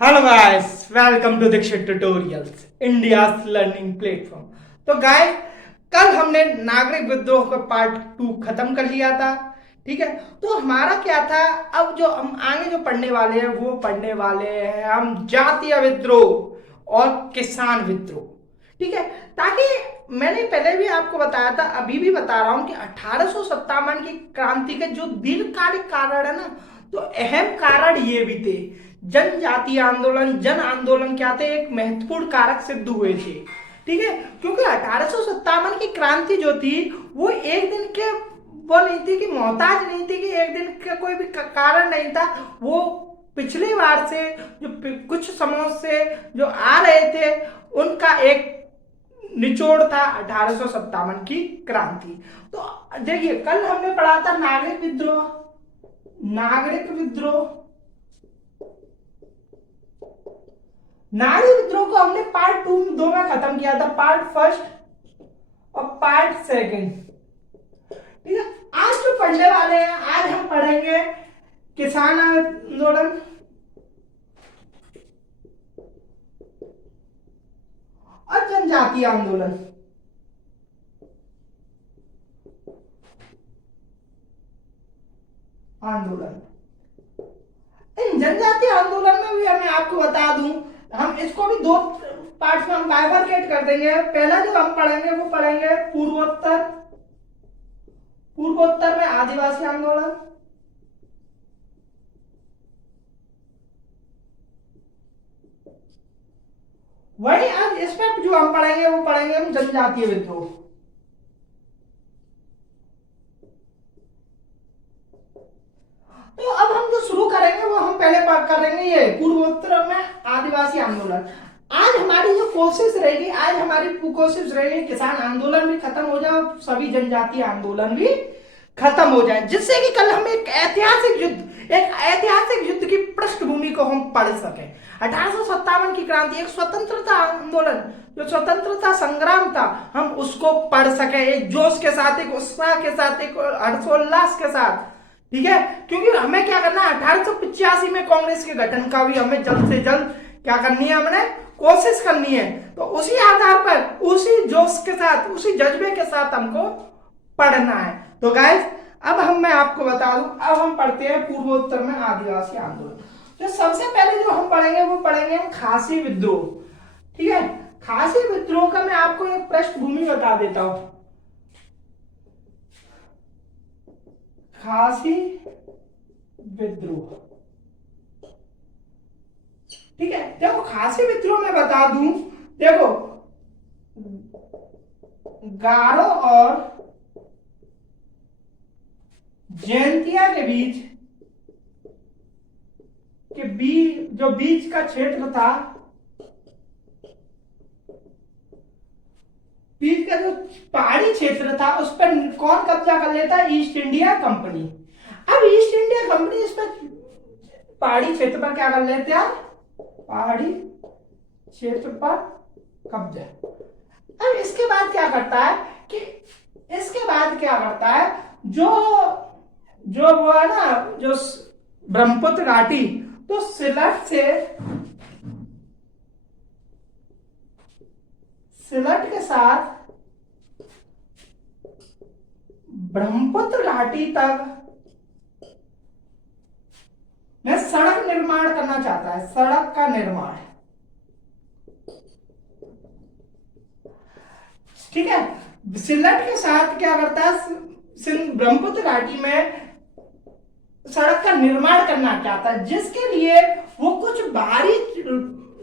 Hello guys, welcome to Dikshit tutorials, India's learning platform. तो guys, कल हमने नागरिक विद्रोह का पार्ट 2 खत्म कर लिया था। ठीक है, तो हमारा क्या था, अब जो हम आगे जो पढ़ने वाले हैं वो पढ़ने वाले हैं हम जातीय विद्रोह और किसान विद्रोह। ठीक है, ताकि मैंने पहले भी आपको बताया था, अभी भी बता रहा हूं कि 1857 की क्रांति के जो दीर्घकालिक कारण है ना, तो अहम कारण ये भी थे। जनजातीय आंदोलन, जन आंदोलन क्या थे, एक महत्वपूर्ण कारक सिद्ध हुए थे। ठीक है, क्योंकि 1857 की क्रांति जो थी वो एक दिन के वो नहीं थी, कि मोहताज नहीं थी, कि एक दिन का कोई भी कारण नहीं था। वो पिछली बार से जो कुछ समय से जो आ रहे थे उनका एक निचोड़ था 1857 की क्रांति। तो देखिए, कल हमने पढ़ा था नागरिक विद्रोह। नागरिक विद्रोह नारी विद्रोह को हमने पार्ट 2 में खत्म किया था, पार्ट फर्स्ट और पार्ट सेकंड। ठीक है, आज जो पढ़ने वाले हैं, आज हम पढ़ेंगे किसान आंदोलन और जनजातीय आंदोलन। आंदोलन इन जनजातीय आंदोलन में भी मैं आपको बता दूं, हम इसको भी दो पार्ट्स में हम बाइफरकेट कर देंगे। पहला जो हम पढ़ेंगे वो पढ़ेंगे पूर्वोत्तर। पूर्वोत्तर में आदिवासी आंदोलन, वही आज इसमें जो हम पढ़ेंगे वो पढ़ेंगे हम जनजातीय विद्रोह। तो अब हम जो शुरू करेंगे वो हम पहले करेंगे ये पूर्वोत्तर में आदिवासी आंदोलन। आज हमारी जो कोशिश रहेगी, आज हमारी कोशिश रहेगी किसान आंदोलन भी खत्म हो जाए, सभी जनजातीय आंदोलन भी खत्म हो जाए, जिससे कि कल हम एक ऐतिहासिक युद्ध की पृष्ठभूमि को हम पढ़ सकें। 1857 की क्रांति एक स्वतंत्रता आंदोलन, जो स्वतंत्रता संग्राम था, हम उसको पढ़ सके एक जोश के साथ, एक उत्साह के साथ, एक हर्षोल्लास के साथ। ठीक है, क्योंकि हमें क्या करना है, 1885 में कांग्रेस के गठन का भी हमें जल्द से जल्द क्या करनी है, हमने कोशिश करनी है। तो उसी आधार पर, उसी जोश के साथ, उसी जज्बे के साथ हमको पढ़ना है। तो गाइस, अब मैं आपको बता दूं, अब हम पढ़ते हैं पूर्वोत्तर में आदिवासी आंदोलन। तो सबसे पहले जो हम पढ़ेंगे वो पढ़ेंगे हम खासी विद्रोह। ठीक है, खासी विद्रोह का मैं आपको एक पृष्ठभूमि बता देता हूं। खासी विद्रोह, ठीक है, देखो खासी विद्रोह में बता दूं, देखो गारो और जयंतिया के जो बीच का क्षेत्र था, बीच का जो पहाड़ी क्षेत्र था, उस पर कौन कब्जा कर लेता, ईस्ट इंडिया कंपनी। अब ईस्ट इंडिया कंपनी इस पर पहाड़ी क्षेत्र पर क्या कर लेते हैं, पहाड़ी क्षेत्र पर कब्जा। अब इसके बाद क्या करता है कि इसके बाद क्या करता है, जो जो वो है ना, जो ब्रह्मपुत्र घाटी, तो सिलट के साथ ब्रह्मपुत्र घाटी तक में सड़क निर्माण करना चाहता है, सड़क का निर्माण। ठीक है, सिलट के साथ क्या करता है, ब्रह्मपुत्र घाटी में सड़क का निर्माण करना चाहता है, जिसके लिए वो कुछ बाहरी,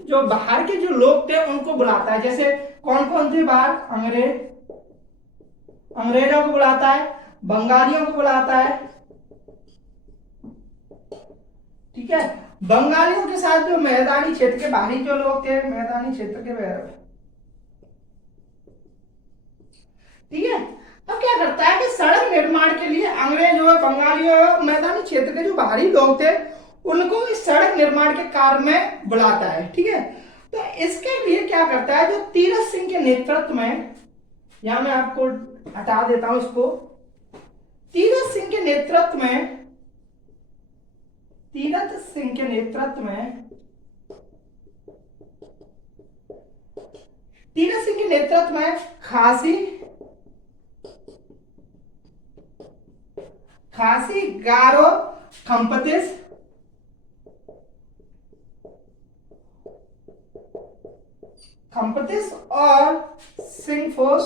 जो बाहर के जो लोग थे उनको बुलाता है। जैसे कौन कौन थे बाहर, अंग्रेजों को बुलाता है, बंगालियों को बुलाता है। ठीक है, बंगालियों के साथ जो मैदानी क्षेत्र के बाहरी जो लोग थे, मैदानी क्षेत्र के, ठीक है, अब क्या करता है कि सड़क निर्माण के लिए अंग्रेज हो, बंगाली हो, मैदानी क्षेत्र के जो बाहरी लोग थे उनको इस सड़क निर्माण के कार्य में बुलाता है। ठीक है, तो इसके लिए क्या करता है, जो तीरथ सिंह के नेतृत्व में, यहां मैं आपको हटा देता हूं इसको, तीरथ सिंह के नेतृत्व में नेतृत्व में खासी गारो खम्पतिस और सिंगफोस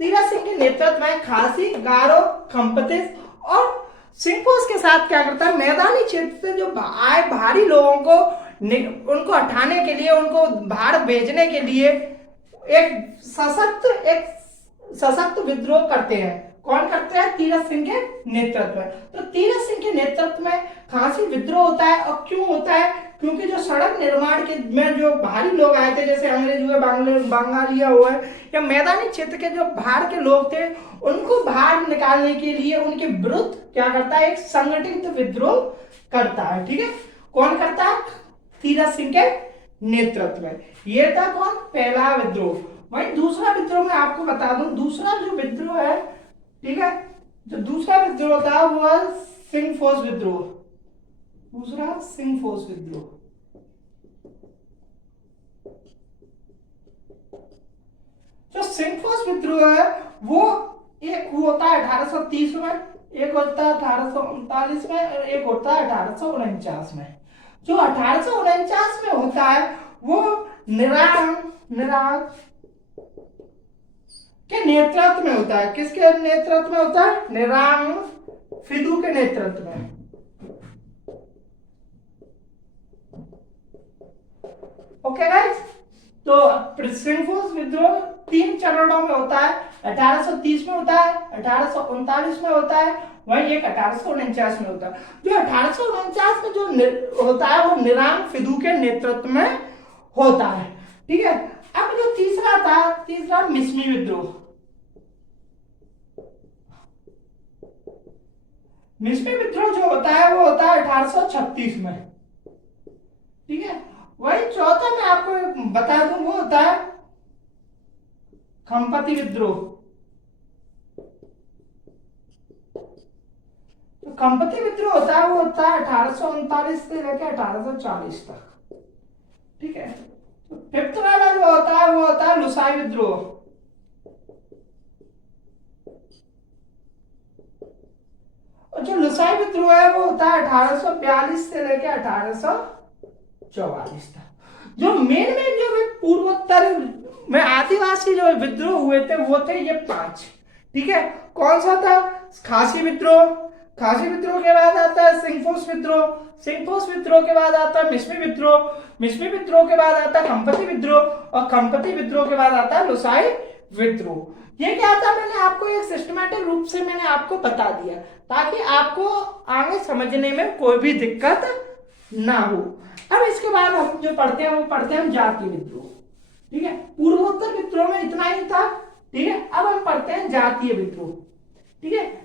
तीरथ सिंह के नेतृत्व में खासी गारो खम्पतिस और सिंगफोस के साथ क्या करता है, मैदानी क्षेत्र से जो आए भारी लोगों को उनको हटाने के लिए, उनको बाहर भेजने के लिए एक सशक्त विद्रोह करते हैं। कौन करते हैं? तीरथ सिंह के नेतृत्व में। तो तीरथ सिंह के नेतृत्व में खासी विद्रोह होता है। और क्यों होता है? क्योंकि जो सड़क निर्माण के में जो भारी लोग आए थे, जैसे अंग्रेज हुए, बंगालिया हुआ या मैदानी क्षेत्र के जो बाहर के लोग थे, उनको बाहर निकालने के लिए उनके विरुद्ध क्या करता है, एक संगठित विद्रोह करता है। ठीक है, कौन करता है? तीरथ सिंह के नेतृत्व में। ये था कौन? पहला विद्रोह। वही दूसरा विद्रोह मैं आपको बता दूं, दूसरा जो विद्रोह है, ठीक है, जो दूसरा विद्रोह था वो सिंगफोस विद्रोह। दूसरा सिंगफोस विद्रोह। जो सिंगफोस विद्रोह है वो एक होता है 1830 में, एक होता है 1839 में और एक होता है 1849 में। जो 1849 में होता है वो निरांग के नेतृत्व में होता है। किसके नेतृत्व में होता है? निरांग फिदू के नेतृत्व में। ओके गाइस, तो सिंगफोस विद्रोह 3 चरणों में होता है। 1830 में होता है, 1839 में होता है, वही एक 1849 में होता है। जो 1849 में जो होता है वो निरांग फिदू के नेतृत्व में होता है। ठीक है, अब जो तीसरा था, तीसरा मिस्मी विद्रोह। मिस्मी विद्रोह जो होता है वो होता है 1836 में। ठीक है, वही चौथा मैं आपको बता दूं वो होता है खम्पति विद्रोह। तो खम्पति विद्रोह होता है वो होता है 1839 से लेकर 1840 तक। ठीक है, तो फिफ्थ वाला जो होता है वो होता है लुसाई विद्रोह। और जो लुसाई विद्रोह है वो होता है 1842 से लेकर 1844 तक। जो मेन जो पूर्वोत्तर में आदिवासी जो विद्रोह हुए थे वो थे ये 5। ठीक है, कौन सा था? खासी विद्रोह। खासी विद्रोह के बाद आता है सिंगफोस विद्रोह। सिंगफोस विद्रोह के बाद आता है मिस्मी विद्रोह। मिस्मी विद्रोह के बाद आता है खम्पति विद्रोह और खम्पति विद्रोह के बाद आता है लुसाई विद्रोह। ये क्या था, मैंने आपको एक सिस्टमैटिक रूप से मैंने आपको बता दिया ताकि आपको आगे समझने में कोई भी दिक्कत ना हो। अब इसके बाद हम जो पढ़ते हैं वो पढ़ते हैं जातीय विद्रोह। ठीक है, पूर्वोत्तर विद्रोह में इतना ही था। ठीक है, अब हम पढ़ते हैं जातीय विद्रोह। ठीक है,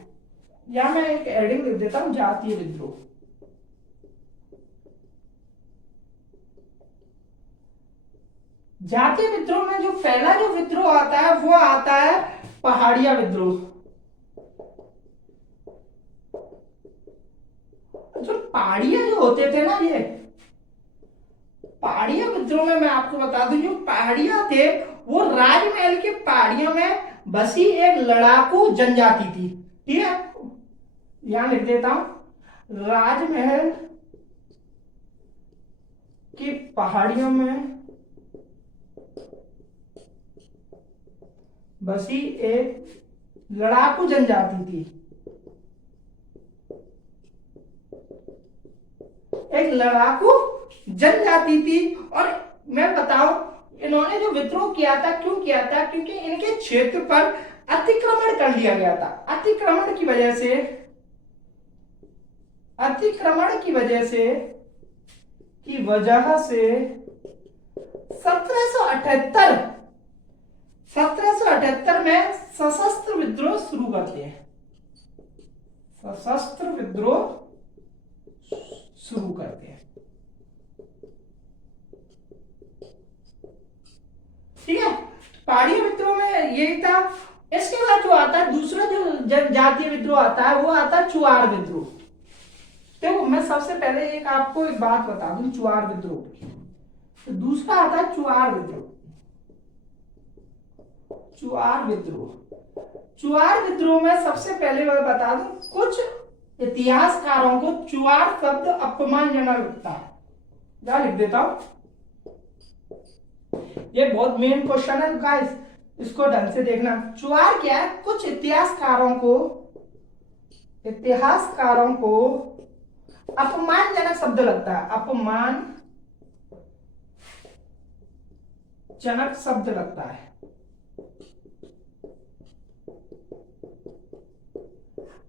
यहां मैं एक हेडिंग लिख देता हूं, जातीय विद्रोह। जातीय विद्रोह में जो पहला जो विद्रोह आता है वो आता है पहाड़िया विद्रोह। जो पहाड़िया जो होते थे ना, ये पहाड़िया विद्रोह में मैं आपको बता दूं, जो पहाड़िया थे वो राजमहल के पहाड़ियों में बसी एक लड़ाकू जनजाति थी। ठीक है, यहां लिख देता हूं, राजमहल की पहाड़ियों में बसी एक लड़ाकू जनजाति थी। एक लड़ाकू जनजाति थी। और मैं बताऊं, इन्होंने जो विद्रोह किया था, क्यों किया था? क्योंकि इनके क्षेत्र पर अतिक्रमण कर लिया गया था। अतिक्रमण की वजह से 1778 में सशस्त्र विद्रोह शुरू करते हैं। सशस्त्र विद्रोह शुरू करते हैं। ठीक है, पहाड़िया विद्रोह में यही था। इसके बाद जो आता है दूसरा जो जातीय विद्रोह आता है वो आता है चुआड़ विद्रोह। देखो मैं सबसे पहले एक आपको एक बात बता दूं चुआर विद्रोह की। तो दूसरा आता है चुआर विद्रोह। चुआर विद्रोह, चुआर विद्रोह में सबसे पहले मैं बता दूं कुछ इतिहासकारों को चुआर शब्द अपमानजनक लगता है। क्या लिख देता हूं, ये बहुत मेन क्वेश्चन है गाइस, इसको ढंग से देखना। चुआर क्या है, कुछ इतिहासकारों को अपमानजनक शब्द लगता है, अपमानजनक शब्द लगता है।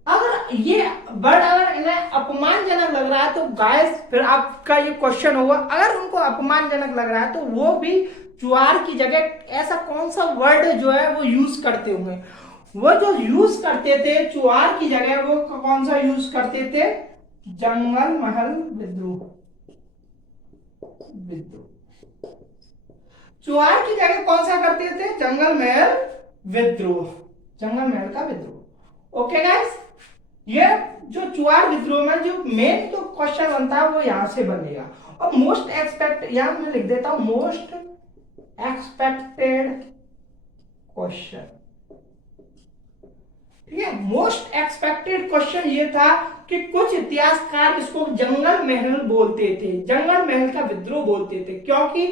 अगर ये वर्ड अगर इन्हें अपमानजनक लग रहा है तो गाइस फिर आपका ये क्वेश्चन होगा, अगर उनको अपमानजनक लग रहा है तो वो भी चुआर की जगह ऐसा कौन सा वर्ड जो है वो यूज करते होंगे। वो जो यूज करते थे चुआर की जगह वो कौन सा यूज करते थे, जंगल महल विद्रोह। चुआर की जगह कौन सा करते थे, जंगल महल विद्रोह, जंगल महल का विद्रोह। ओके गाइस, ये जो चुआर विद्रोह में जो मेन जो क्वेश्चन बनता है वो यहां से बनेगा। और मोस्ट एक्सपेक्ट यहां मैं लिख देता हूं मोस्ट एक्सपेक्टेड क्वेश्चन। ठीक है, मोस्ट एक्सपेक्टेड क्वेश्चन ये था कि कुछ इतिहासकार इसको जंगल महल बोलते थे, जंगल महल का विद्रोह बोलते थे, क्योंकि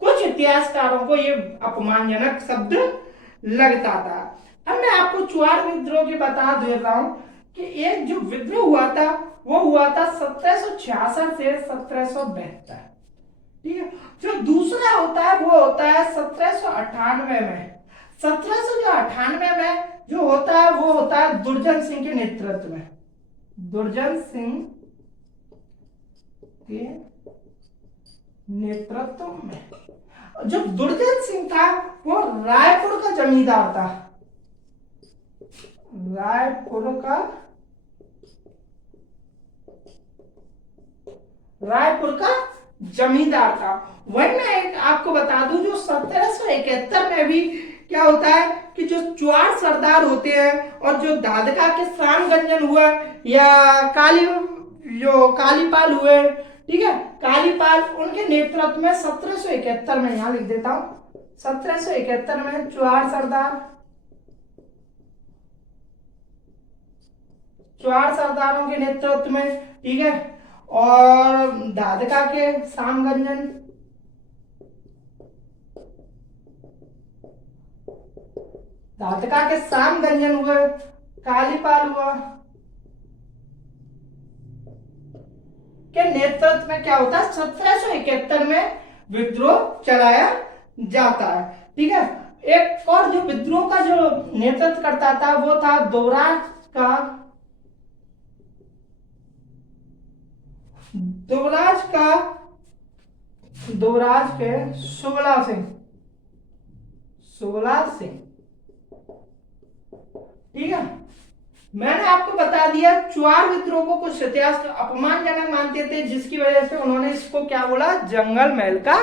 कुछ इतिहासकारों को ये अपमानजनक शब्द लगता था। अब मैं आपको चुआर विद्रोह की बता दे रहा हूं कि एक जो विद्रोह हुआ था वो हुआ था 1766 से 1772। ठीक है, जो दूसरा होता है वो होता है 1798 में। 1798 में जो होता है वो होता है दुर्जन सिंह के नेतृत्व में, दुर्जन सिंह के नेतृत्व में। जो दुर्जन सिंह था वो रायपुर का जमींदार था, रायपुर का जमींदार था। वही मैं एक आपको बता दूं जो 1771 में भी क्या होता है कि जो चुआर सरदार होते हैं और जो दादका के सामगंजन हुआ या कालीपाल हुए, ठीक है, कालीपाल, उनके नेतृत्व में 1771 में, यहां लिख देता हूं 1771 में चुआर सरदारों के नेतृत्व में, ठीक है, और दादका के सामगंजन, हुए, कालीपाल हुआ के नेतृत्व में क्या होता है 1771 में विद्रोह चलाया जाता है। ठीक है, एक और जो विद्रोह का जो नेतृत्व करता था वो था दुबराज के सुगला सिंह। ठीक है, मैंने आपको बता दिया चुआर विद्रोह को कुछ इतिहास अपमानजनक मानते थे, जिसकी वजह से उन्होंने इसको क्या बोला, जंगल महल का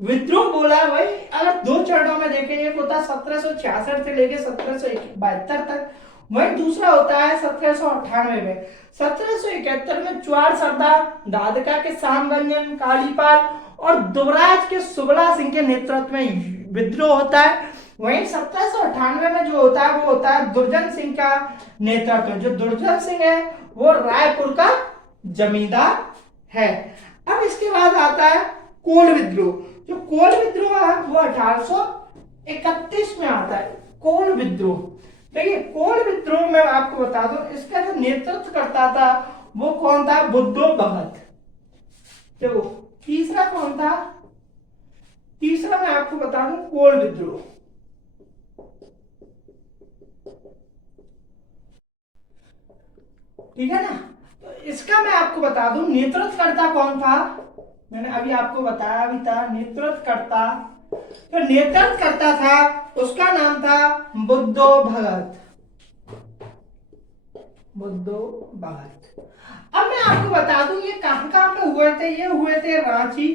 विद्रोह बोला। भाई अगर दो चरणों में देखेंगे, एक होता है 1766 से लेके 1772 तक, वही दूसरा होता है 1798 में। 1771 में चुआर सरदार दादका के सामगंजन, कालीपाल और दुबराज के सुगला सिंह के नेतृत्व में विद्रोह होता है। वहीं 1798 में जो होता है वो होता है दुर्जन सिंह का नेतृत्व। जो दुर्जन सिंह है वो रायपुर का जमींदार है। अब इसके बाद आता है कोल विद्रोह। जो कोल विद्रोह है वो 1831 में आता है, कोल विद्रोह। देखिए कोल विद्रोह में आपको बता दूं इसका जो नेतृत्व करता था वो कौन था, बुद्धो भगत। देखो तीसरा कौन था, तीसरा मैं आपको बता दूं कोल विद्रोह। ठीक है ना, तो इसका मैं आपको बता दूं नेतृत्वकर्ता कौन था, मैंने अभी आपको बताया भी था नेतृत्वकर्ता। तो नेतृत्वकर्ता था उसका नाम था बुद्धो भगत। अब मैं आपको बता दूं ये कहां कहां पे हुए थे, ये हुए थे रांची,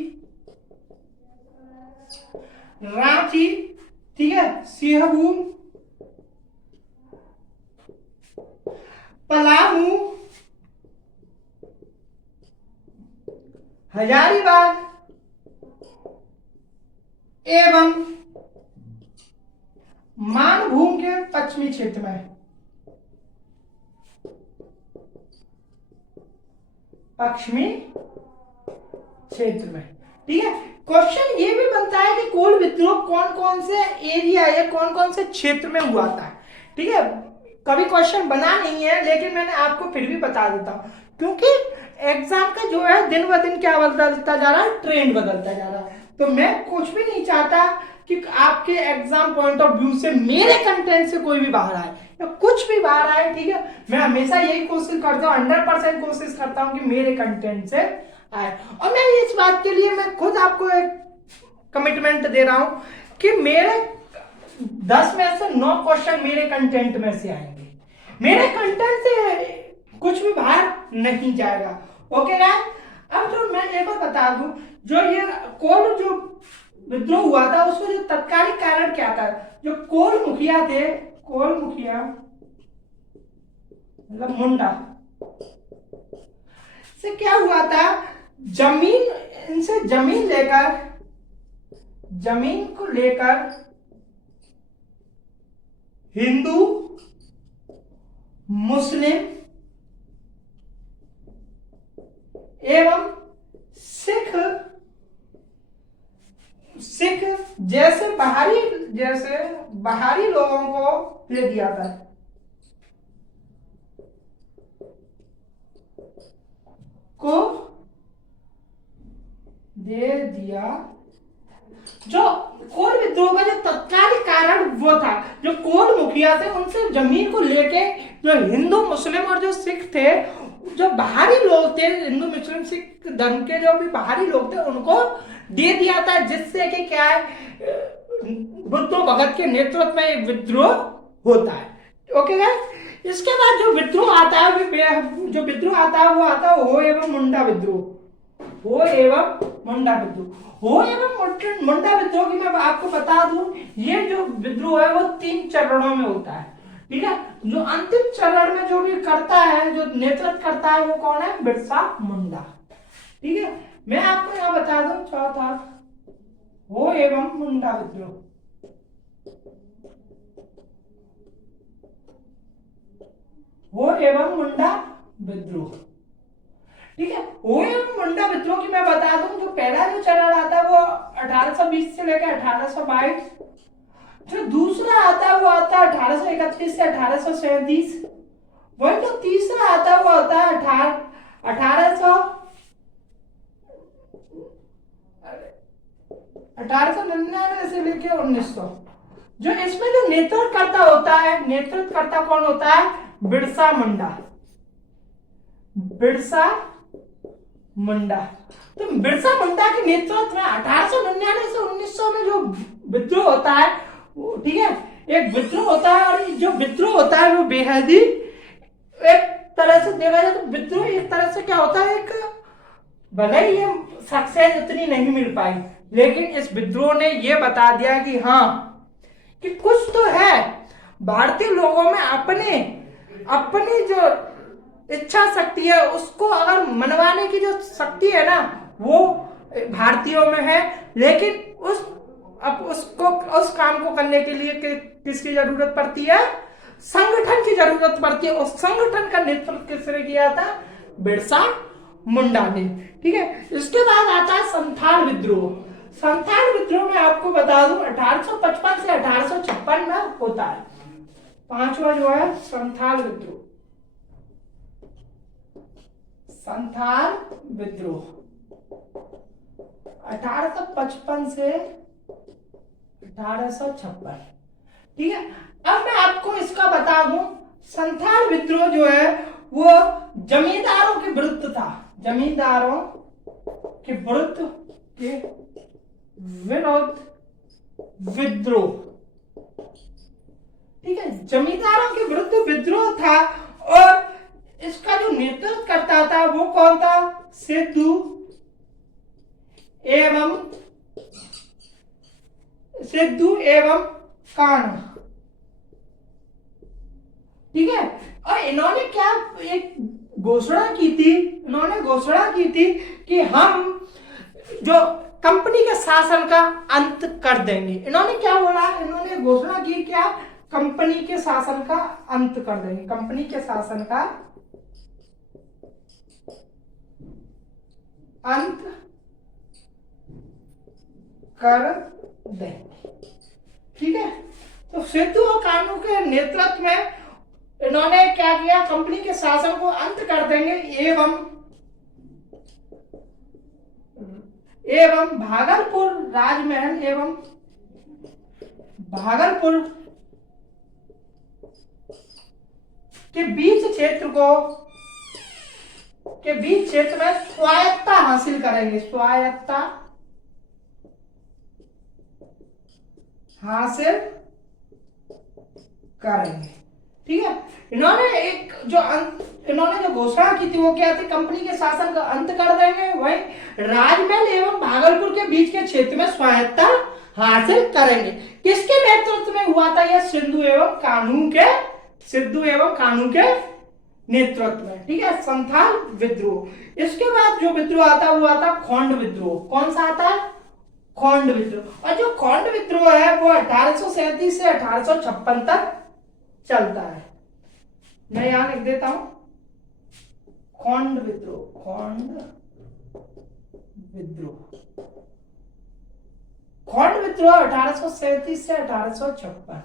ठीक है, सिंहभूम, पलामू हजारीबाग एवं मानभूम के पश्चिमी क्षेत्र में, पश्चिमी क्षेत्र में। ठीक है, क्वेश्चन ये भी बनता है कि कोल विद्रोह कौन कौन से एरिया या कौन कौन से क्षेत्र में हुआ था। ठीक है, कभी क्वेश्चन बना नहीं है लेकिन मैंने आपको फिर भी बता देता हूं, क्योंकि एग्जाम का जो है दिन ब दिन क्या बदलता जा रहा है, ट्रेंड बदलता जा रहा है। तो मैं कुछ भी नहीं चाहता कि आपके एग्जाम पॉइंट ऑफ व्यू से मेरे कंटेंट से कोई भी बाहर आए या कुछ भी बाहर आए। ठीक है, मैं हमेशा यही कोशिश करता हूँ, 100% कोशिश करता हूँ कि मेरे कंटेंट से आए। और मैं इस बात के लिए मैं खुद आपको एक कमिटमेंट दे रहा हूं कि मेरे 10 में से 9 क्वेश्चन मेरे कंटेंट में से आएंगे, मेरे कंटेंट से कुछ भी बाहर नहीं जाएगा। ओके गाइस, अब जो मैं एक बार बता दूं, जो ये कोल जो विद्रोह हुआ था उसका जो तत्कालिक कारण क्या था। जो कोल मुखिया थे, कोल मुखिया मतलब मुंडा से क्या हुआ था, जमीन, इनसे जमीन को लेकर हिंदू मुस्लिम एवं सिख जैसे बाहरी लोगों को दे दिया था, को दे दिया। जो कोल विद्रोह का जो तत्कालिक कारण वो था, जो कोल मुखिया थे उनसे जमीन को लेके जो हिंदू मुस्लिम और जो सिख थे, जो बाहरी लोग थे, हिंदू मुस्लिम सिख धर्म के जो भी बाहरी लोग थे उनको दे दिया था, जिससे कि क्या है, बुद्धो भगत के नेतृत्व में एक विद्रोह होता है। ओके गाइस, इसके बाद जो विद्रोह आता है वो आता है हो एवं मुंडा विद्रोह। हो एवं मुंडा विद्रोह की मैं आपको बता दूं, ये जो विद्रोह है वो 3 चरणों में होता है। ठीक है, जो अंतिम चरण में जो भी करता है, जो नेतृत्व करता है वो कौन है, बिरसा मुंडा। ठीक है, मैं आपको यहां बता दूं चौथा हो एवं मुंडा विद्रोह। हो एवं मुंडा विद्रोह। ठीक है, हो एवं मुंडा विद्रोह की मैं बता दूं, जो पहला जो चरण आता है वो 1820 से लेकर 1822, जो दूसरा आता है वो आता है 1831 से 1837, वही जो तीसरा आता है वो आता है 1899 से लेकर 1900। जो इसमें जो नेतृत्वकर्ता कौन होता है, बिरसा मुंडा। तो बिरसा मुंडा के नेतृत्व में 1899 से 1900 में जो विद्रोह होता है, ठीक है, एक विद्रोह होता है। और जो विद्रोह होता है वो बेहद ही, एक तरह से देखा जाए तो विद्रोह एक तरह से क्या होता है, एक भले ही ये सक्सेस उतनी नहीं मिल पाई, लेकिन इस विद्रोह ने ये बता दिया कि हाँ, कि कुछ तो है भारतीय लोगों में, अपनी जो इच्छा शक्ति है उसको अगर मनवाने की जो शक्ति है ना, वो भारतीयों में है। लेकिन उस काम को करने के लिए किसकी जरूरत पड़ती है, संगठन की जरूरत पड़ती है। उस संगठन का नेतृत्व किसने किया था, बिरसा मुंडा ने। ठीक है, इसके बाद आता है संथाल विद्रोह। संथाल विद्रोह में आपको बता दूं 1855 से 1856 में होता है। पांचवा जो है संथाल विद्रोह। संथाल विद्रोह 1855 से 1856। ठीक है, अब मैं आपको इसका बता दूं, संथाल विद्रोह जो है वो जमींदारों के विरुद्ध था, जमींदारों के विरुद्ध विद्रोह। ठीक है, जमींदारों के विरुद्ध विद्रोह था। और इसका जो नेतृत्व करता था वो कौन था, सिद्धू एवं कान्हा। ठीक है, और इन्होंने क्या एक घोषणा की थी, कि हम जो कंपनी के शासन का अंत कर देंगे। इन्होंने क्या बोला, इन्होंने घोषणा की क्या, कंपनी के शासन का अंत कर देंगे, कंपनी के शासन का अंत कर देंगे। ठीक है, तो सिद्धू और कानू के नेतृत्व में इन्होंने क्या किया, कंपनी के शासन को अंत कर देंगे एवं भागलपुर राजमहल एवं भागलपुर के बीच क्षेत्र में स्वायत्तता हासिल करेंगे, स्वायत्तता हासिल करेंगे। ठीक है, इन्होंने जो घोषणा की थी वो क्या थी, कंपनी के शासन का अंत कर देंगे, वही राजमहल एवं भागलपुर के बीच के क्षेत्र में स्वायत्तता हासिल करेंगे। किसके नेतृत्व में हुआ था यह, सिद्धू एवं कानू के नेतृत्व में। ठीक है, संथाल विद्रोह। इसके बाद जो विद्रोह आता है वो आता है खोंड विद्रोह। कौन सा आता है, खोंड विद्रोह। और जो खोंड विद्रोह है वो 1837 से 1856 तक चलता है। मैं यहां लिख देता हूं खोंड विद्रोह, खोंड विद्रोह 1837 से 1856।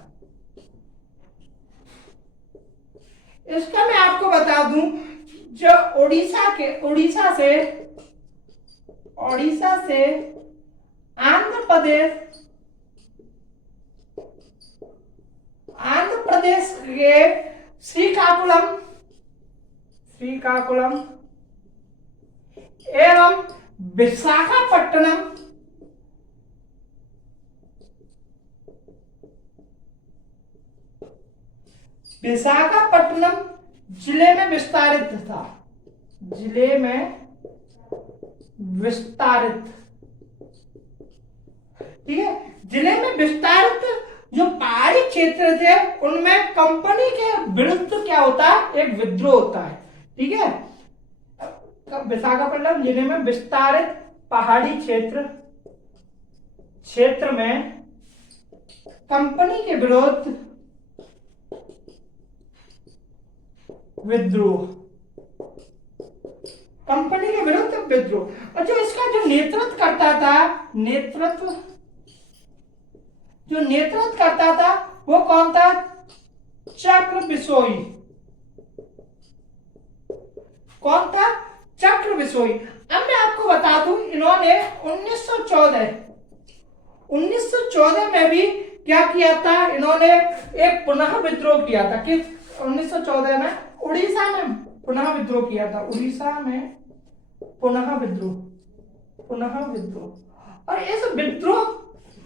इसका मैं आपको बता दूं, जो उड़ीसा से आंध्र प्रदेश के श्रीकाकुलम एवं विशाखापट्टनम जिले में विस्तारित था, ठीक है, जिले में विस्तारित जो पहाड़ी क्षेत्र थे उनमें कंपनी के विरुद्ध क्या होता है, एक विद्रोह होता है। ठीक है, विशाखापट्टनम जिले में विस्तारित पहाड़ी क्षेत्र में कंपनी के विरुद्ध विद्रोह, और जो इसका जो नेतृत्व करता था वो कौन था, चक्र बिसोई। कौन था, चक्र बिसोई। अब मैं आपको बता दूं, इन्होंने 1914 में भी क्या किया था, इन्होंने एक पुनः विद्रोह किया था कि 1914 में उड़ीसा में पुनः विद्रोह किया था, पुनः विद्रोह। और इस विद्रोह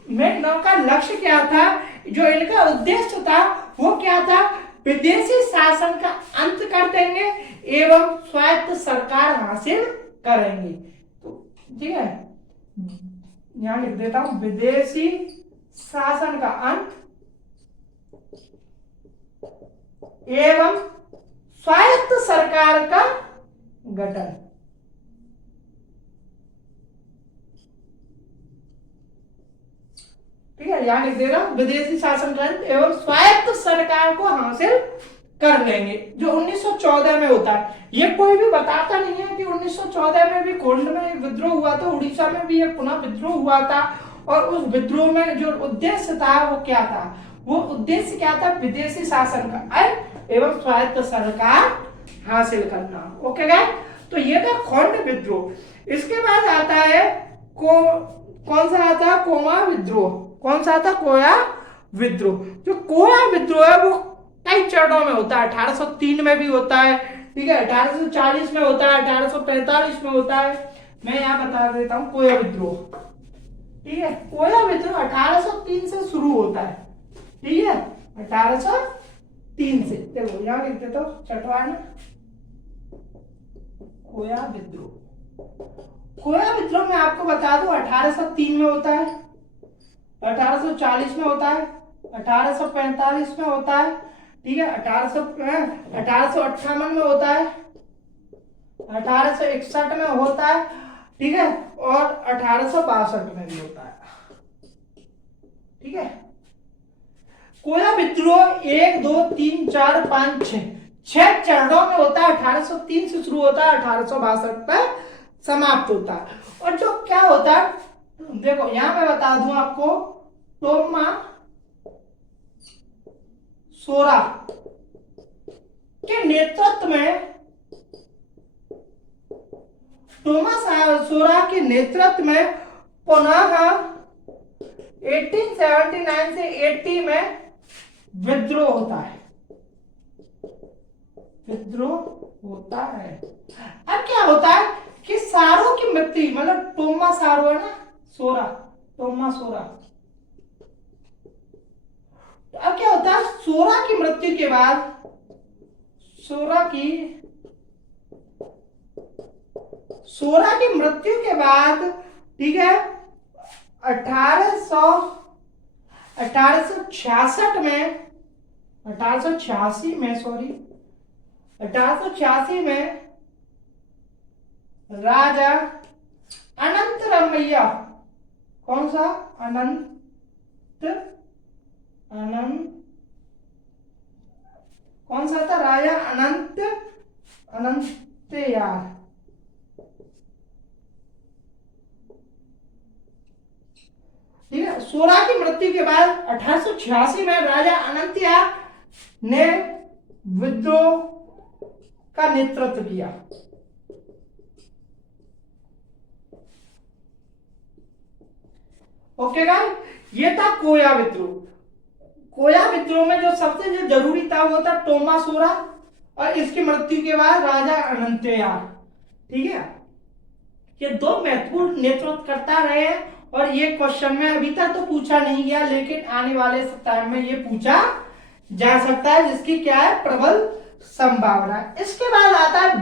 में इनका लक्ष्य क्या था, जो इनका उद्देश्य था वो क्या था, विदेशी शासन का अंत कर देंगे एवं स्वायत्त सरकार हासिल करेंगे। तो ठीक है, यहां लिख देता हूं, विदेशी शासन का अंत एवं स्वायत्त सरकार का गठन। ठीक है, यहां लिख दे रहा हूं, विदेशी शासन का अंत एवं स्वायत्त सरकार को हासिल कर लेंगे, जो 1914 में होता है। ये कोई भी बताता नहीं है कि 1914 में भी खोंड में एक विद्रोह हुआ था, उड़ीसा में भी एक पुनः विद्रोह हुआ था, और उस विद्रोह में जो उद्देश्य था वो क्या था, वो उद्देश्य क्या था, विदेशी शासन का अंत एवं स्वायत्त सरकार हासिल करना। ओके गाइस, तो ये था खोंड विद्रोह। इसके बाद आता है कौन सा आता है, कोया विद्रोह। कौन सा आता, कोया विद्रोह। जो कोया विद्रोह है वो कई चरणों में होता है, 1803 में भी होता है, ठीक है, 1840 में होता है, 1845 में होता है। मैं यहाँ बता देता हूँ कोया विद्रोह। ठीक है, कोया विद्रोह 1803 से शुरू होता है। ठीक है, 1803 से। देखो यहाँ लिख देता हूँ, चटवान कोया विद्रोह में आपको बता दूं 1803 में होता है, 1840 में होता है, 1845 में होता है, ठीक है, 1858 में होता है, 1861 में होता है, ठीक है, और 1862 में भी होता है। ठीक है, कोया विद्रोह 1 2 3 4 5 6 चरणों में होता है। 1803 से शुरू होता है, 1862 पर समाप्त होता है। और जो क्या होता है, देखो यहां पे बता दूं आपको, टोमा सोरा के नेतृत्व में, सोरा के नेतृत्व में पुनः 1879 से 80 में विद्रोह होता है। विद्रोह होता है। अब क्या होता है कि सारों की मृत्यु, मतलब टोमा सारो है ना, सोरा, टोमा सोरा। तो अब क्या होता है, सोरा की मृत्यु के बाद, सोरा की मृत्यु के बाद, ठीक है, 1886 में, 1886 में राजा अनंत रामैया, कौन सा कौन सा था, राजा अनंतयार, ठीक है। सोरा की मृत्यु के बाद 1886 में राजा अनंतयार ने विद्रोह का नेतृत्व किया। ओके गाइस, ये था कोया विद्रोह। कोया विद्रोह में जो सबसे जो जरूरी था वो था टोमा सोरा, और इसकी मृत्यु के बाद राजा अनंतयार। ठीक है, ये दो महत्वपूर्ण नेतृत्व करता रहे हैं, और ये क्वेश्चन में अभी तक तो पूछा नहीं गया, लेकिन आने वाले टाइम में ये पूछा जा सकता है, जिसकी क्या है, प्रबल संभावना। इसके बाद आता है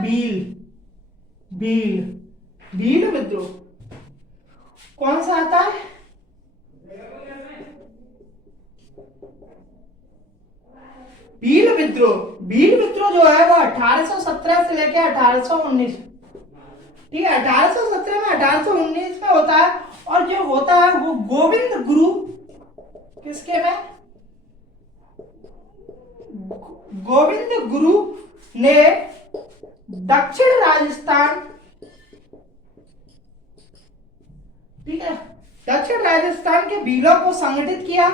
भील विद्रोह। कौन सा आता है, भील विद्रोह जो है वो 1817 से लेकर 1819, ठीक है, 1817 में 1819 में होता है। और जो होता है वो गोविंद गुरु, किसके में, गोविंद गुरु ने दक्षिण राजस्थान, ठीक है, दक्षिण राजस्थान के भीलों को संगठित किया।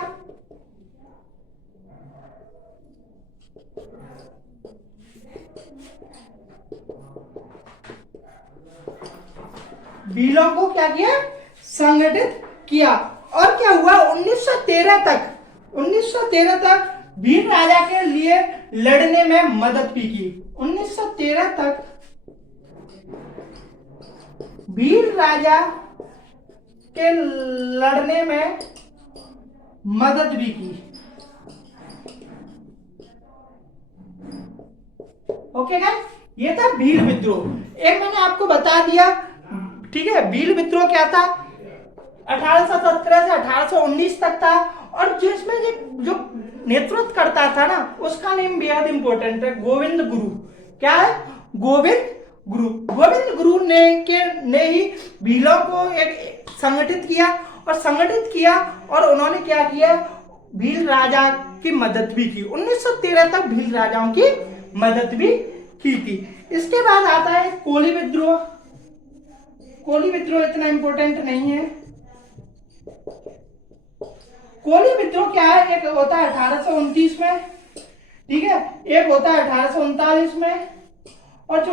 भीलों को क्या किया, संगठित किया। और क्या हुआ, 1913 तक भील राजा के लिए लड़ने में मदद भी की। 1913 तक भील राजा के लड़ने में मदद भी की। ओके गाइस, ये था भील विद्रोह। एक मैंने आपको बता दिया, ठीक है, भील विद्रोह क्या था, 1817 से 1819 तक था। और जिसमें जो नेतृत्व करता था ना, उसका नेम बेहद इंपॉर्टेंट है, गोविंद गुरु। क्या है, गोविंद गुरु ने ही भीलों को एक संगठित किया, और उन्होंने क्या किया, भील राजा की मदद भी की। 1913 तक भील राजाओं की मदद भी की थी। इसके बाद आता है कोली विद्रोह। कोली विद्रोह इतना इंपॉर्टेंट नहीं है। कोली विद्रोह क्या है, एक होता है 1829 में, ठीक है, एक होता है 1839 में, और जो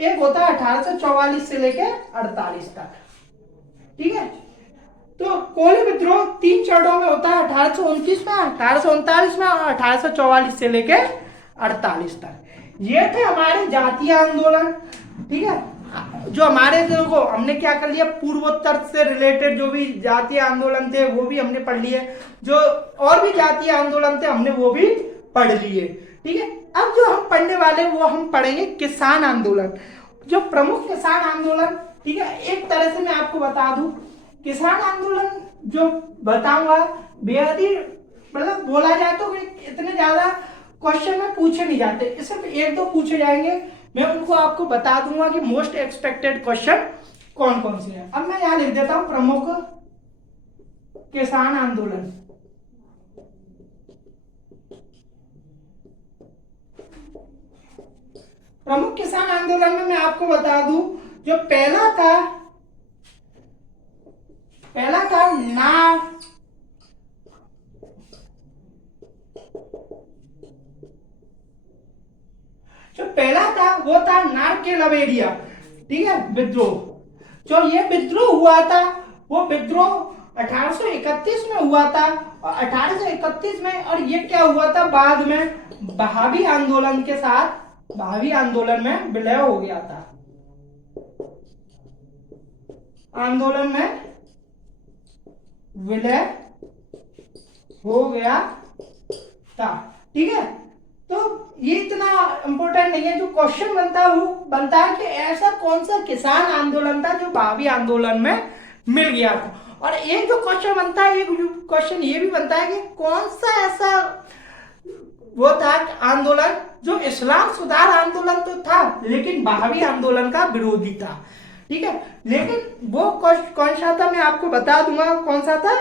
एक होता है 1844 से लेकर 48 तक। ठीक है, तो कोली विद्रोह 3 चरणों में होता है, 1829 में, 1839 में, और 1844 से लेकर 48 तक। ये थे हमारे जातीय आंदोलन। ठीक है, जो हमारे को हमने क्या कर लिया, पूर्वोत्तर से रिलेटेड जो भी जातीय आंदोलन थे वो भी हमने पढ़ लिए, जो और भी जातीय आंदोलन थे हमने वो भी पढ़ लिए। ठीक है, अब जो हम पढ़ने वाले वो हम पढ़ेंगे किसान आंदोलन, जो प्रमुख किसान आंदोलन। ठीक है, एक तरह से मैं आपको बता दूं, किसान आंदोलन जो बताऊंगा बेहद ही, मतलब बोला जाए तो इतने ज्यादा क्वेश्चन में पूछे नहीं जाते, सिर्फ 1-2 पूछे जाएंगे। मैं उनको आपको बता दूंगा कि मोस्ट एक्सपेक्टेड क्वेश्चन कौन कौन से हैं। अब मैं यहां लिख देता हूं प्रमुख किसान आंदोलन। प्रमुख किसान आंदोलन में मैं आपको बता दूं, जो पहला था वो था नार के लवेरिया, ठीक है, विद्रोह। जो ये विद्रोह हुआ था, वो विद्रोह 1831 में हुआ था, और 1831 में, और ये क्या हुआ था बाद में बहावी आंदोलन के साथ, बहावी आंदोलन में विलय हो गया था, आंदोलन में विलय हो गया था, ठीक है। तो ये इतना इंपॉर्टेंट नहीं है। जो क्वेश्चन बनता है वो बनता है कि ऐसा कौन सा किसान आंदोलन था जो भावी आंदोलन में मिल गया था। और एक जो क्वेश्चन बनता है, एक क्वेश्चन ये भी बनता है कि कौन सा ऐसा वो था आंदोलन जो इस्लाम सुधार आंदोलन तो था लेकिन बहावी आंदोलन का विरोधी था, ठीक है। लेकिन वो कौन सा था मैं आपको बता दूंगा कौन सा था,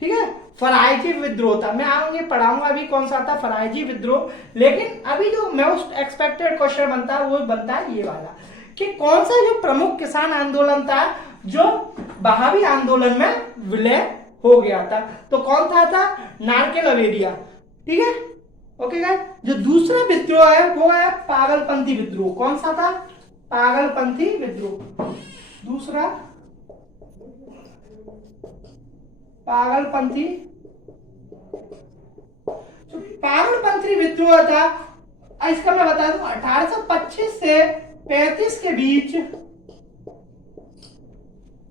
ठीक है। फरायजी विद्रोह था। मैं आगे पढ़ाऊंगा अभी कौन सा था फरायजी विद्रोह। लेकिन अभी जो मोस्ट एक्सपेक्टेड क्वेश्चन बनता है वो बनता है ये वाला, कि कौन सा जो प्रमुख किसान आंदोलन था जो बहावी आंदोलन में विलय हो गया था। तो कौन था नार के लवेरिया, ठीक है, ओके गाइस। जो दूसरा विद्रोह है वो है पागलपंथी विद्रोह। कौन सा था? पागलपंथी विद्रोह। दूसरा पागलपंथी, जो पागलपंथी विद्रोह था, इसका मैं बता दूं 1825 से 35 के बीच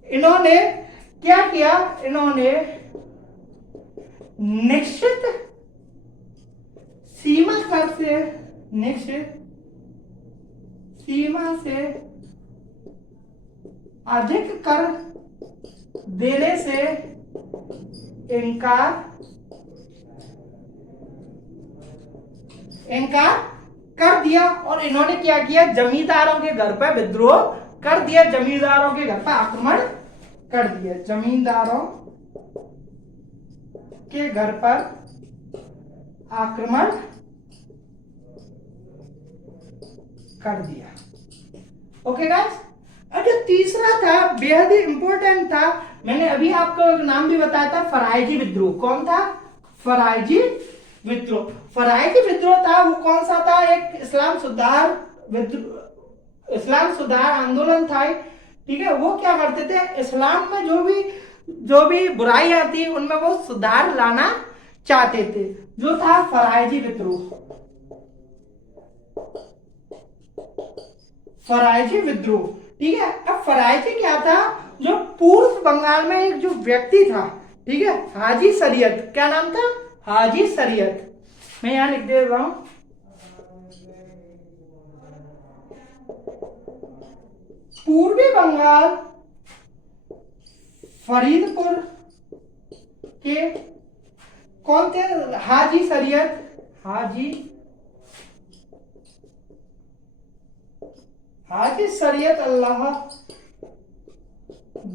इन्होंने क्या किया, इन्होंने निश्चित सीमा कर से, निश्चित सीमा से अधिक कर देने से इनकार कर दिया। और इन्होंने क्या किया, जमींदारों के घर पर विद्रोह कर दिया, जमींदारों के घर पर आक्रमण कर दिया, जमींदारों के घर पर आक्रमण कर दिया। Okay guys. और जो तीसरा था बेहद ही इंपॉर्टेंट था, मैंने अभी आपको एक नाम भी बताया था, फरायजी विद्रोह। कौन था? फरायजी विद्रोह। फरायजी विद्रोह था वो कौन सा था? एक इस्लाम सुधार आंदोलन था, ठीक है। वो क्या करते थे, इस्लाम में जो भी बुराइयां थी उनमें वो सुधार लाना चाहते थे, जो था फरायजी विद्रोह। फरायजी विद्रोह, ठीक है। अब फरायजी क्या था, जो पूर्व बंगाल में एक जो व्यक्ति था, ठीक है, हाजी शरीयत। क्या नाम था? हाजी शरीयत। मैं यहां लिख दे रहा हूं, पूर्वी बंगाल फरीदपुर के कौन थे? हाजी शरीयत। हाजी शरीयत अल्लाह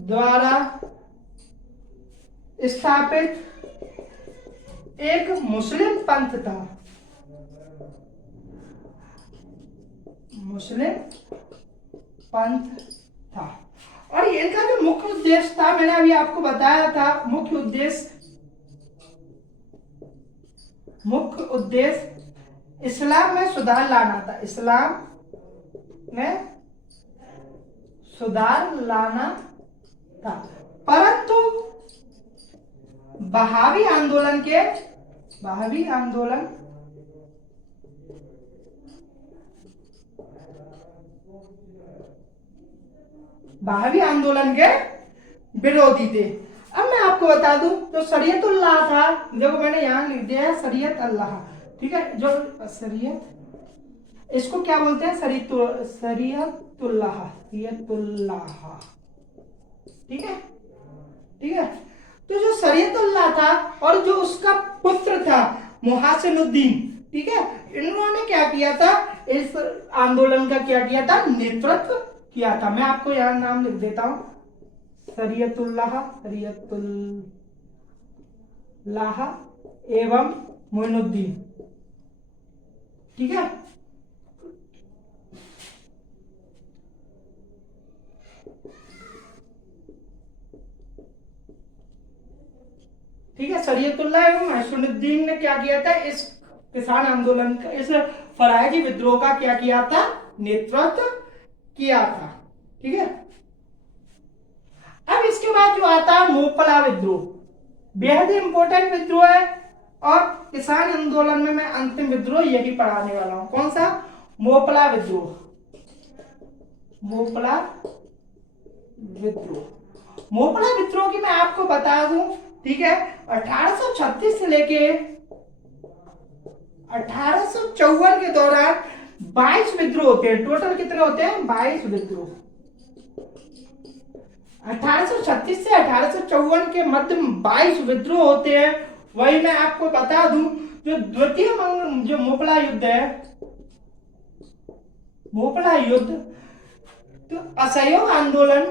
द्वारा स्थापित एक मुस्लिम पंथ था, मुस्लिम पंथ था। और इनका जो मुख्य उद्देश्य था, मैंने अभी आपको बताया था, मुख्य उद्देश्य इस्लाम में सुधार लाना था, इस्लाम में सुधार लाना था। परंतु बहावी आंदोलन के विरोधी थे। अब मैं आपको बता दूं, जो शरीयतुल्लाह था, देखो मैंने यहां लिख दिया है शरीयत अल्लाह, ठीक है। जो शरीयत, इसको क्या बोलते हैं? शरीयतुल्लाह, ठीक है, ठीक है। तो जो शरीयतुल्लाह था और जो उसका पुत्र था मुहसिनुद्दीन, ठीक है, इन्होंने क्या किया था, इस आंदोलन का क्या किया था, नेतृत्व किया था। मैं आपको यहाँ नाम लिख देता हूं, शरीयतुल्लाह एवं मोइनुद्दीन। ठीक है, ठीक है। शरीयतुल्लाह एवं मोइनुद्दीन ने क्या किया था, इस किसान आंदोलन का, इस फरायजी विद्रोह का क्या किया था, नेतृत्व किया था। ठीक है, अब इसके बाद जो आता है मोपला विद्रोह, बेहद इंपॉर्टेंट विद्रोह है, और किसान आंदोलन में मैं अंतिम विद्रोह यही पढ़ाने वाला हूं। कौन सा, मोपला विद्रोह। मोपला विद्रोह, मोपला विद्रोह की मैं आपको बता दूं, ठीक है, 1836 से लेके 1854 के दौरान 22 विद्रोह होते हैं। टोटल कितने होते हैं, 22 विद्रोह। 1836 से 1854 के मध्य 22 विद्रोह होते हैं। वही मैं आपको बता दूं, जो द्वितीय जो मोपला युद्ध है, मोपला युद्ध, तो असहयोग आंदोलन,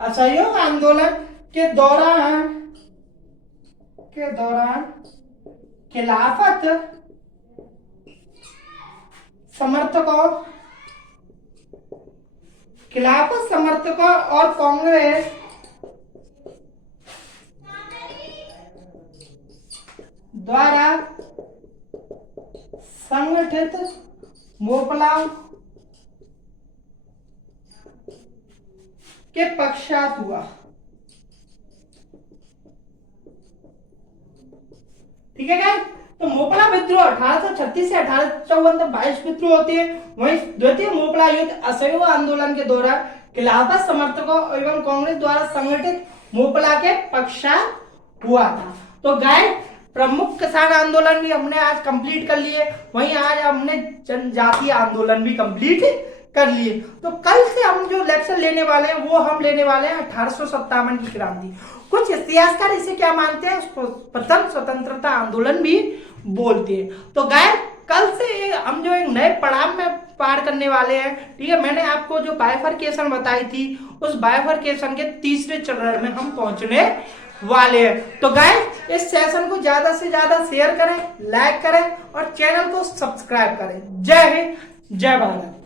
असहयोग आंदोलन के दौरान खिलाफत समर्थकों और कांग्रेस द्वारा संगठित मोपला के पश्चात हुआ। ठीक है क्या, तो मोपला विद्रोह 1836 से 1854 तक 22 विद्रोह होते हैं। वहीं द्वितीय मोपला युद्ध असहयोग आंदोलन के दौरान खिलाफत समर्थकों एवं कांग्रेस द्वारा संगठित मोपला के पश्चात हुआ था। तो गाइस, प्रमुख किसान आंदोलन भी हमने आज कंप्लीट कर लिए, वहीं आज हमने जनजातीय आंदोलन भी कंप्लीट कर लिए। तो कल से हम जो लेक्चर लेने वाले हैं वो हम लेने वाले हैं 1857 की क्रांति। कुछ इतिहासकार इसे क्या मानते हैं, प्रथम स्वतंत्रता आंदोलन भी बोलते हैं। तो गाइस, कल से हम जो एक नए पड़ाव में पार करने वाले हैं। ठीक है, मैंने आपको जो बाइफरकेशन बताई थी, उस बाइफरकेशन के तीसरे चरण में हम पहुंचने वाले हैं। तो गाइस, इस सेशन को ज्यादा से ज्यादा शेयर करें, लाइक करें और चैनल को सब्सक्राइब करें। जय हिंद, जय भारत।